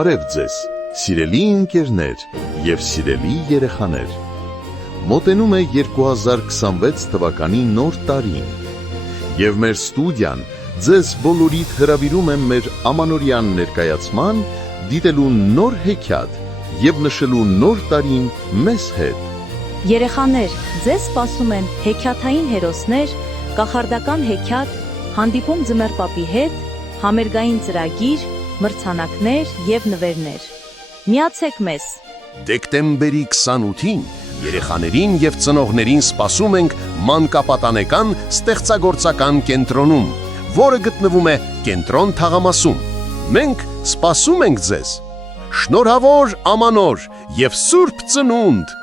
Բարև ձեզ, սիրելի ընկերներ և սիրելի երեխաներ։ Մոտենում է 2026 թվականի նոր տարին, և մեր ստուդիան ձեզ բոլորիդ հրավիրում է մեր ամանորյան ներկայացման, դիտելու նոր հեքիաթ և նշելու նոր տարին մեզ հետ։ Երեխաներ, ձեզ սպասում են հեքիաթային հերոսներ, կախարդական հեքիաթ, հանդիպում ձմեռ պապի հետ, համերգային ծրագիր, մրցանակներ և նվերներ։ Միացեք մեզ։ Դեկտեմբերի 28-ին երեխաներին և ծնողներին սպասում ենք մանկապատանեկան ստեղծագործական կենտրոնում, որը գտնվում է Կենտրոն թաղամասում։ Մենք սպասում ենք ձեզ։ Շնորհավոր ամանոր և Սուրբ Ծնունդ։